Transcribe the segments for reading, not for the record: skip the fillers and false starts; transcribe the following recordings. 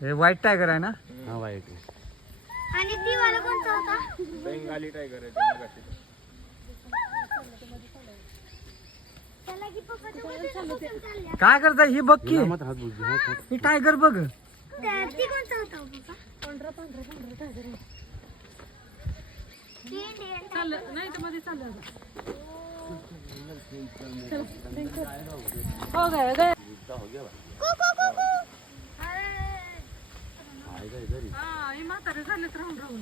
हे white tiger आहे ना? हा वाईट. आणि ती वाला कोणता होता? बेंगाली टायगर आहे ते. त्याला की पप्पा तो कुठे चालल्या? काय करताय? ही बघ की, मत हात बुजू. ही टायगर बघ. ती कोणता होता पप्पा? पांढरा टायगर आहे. ती इंडियन नाही तर मध्ये चाललं हो गया गया. हा ही म्हातारे झालेत राहून राहून.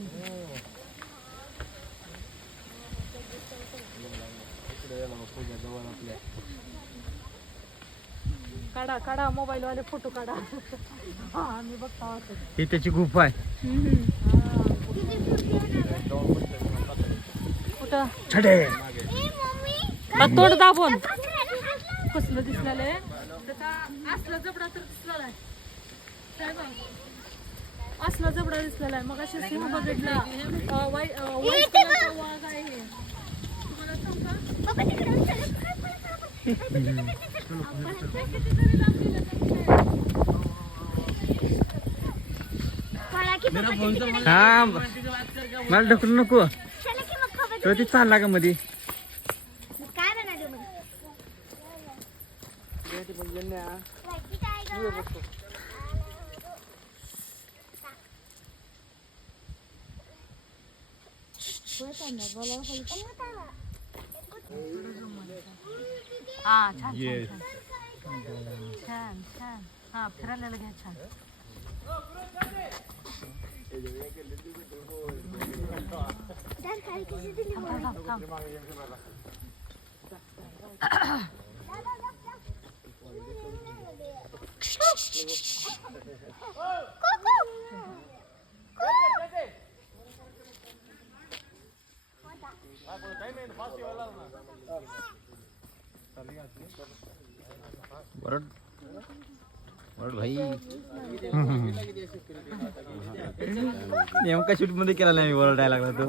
काढा काढा मोबाईल वाले फोटो काढा. हा मी बघता होते. ही त्याची गुफा आहे. कुठं छडे तोंड दाबून कसलं दिसलेलं आहे. त्याचा असला जबडा तर दिसलेला आहे. काय बघ असला जबडा दिसलेला आहे. मग अशी सिंह बघितला. वाईट कलरचा वाघ आहे हे. तुम्हाला सांगू का? पप्पा तिकडे चल. हा मला ढकलू नको. चला की मग खबर. तो ती चालला का मध्ये? काय बनायचं मग? वाईट टायगर. हा छान छान छान. हा फिरायला घ्या छान. दार काय कशी दिली? थांब थांब. भाई नेमका शूट मध्ये केला नाही, ओरडायला लागला तो.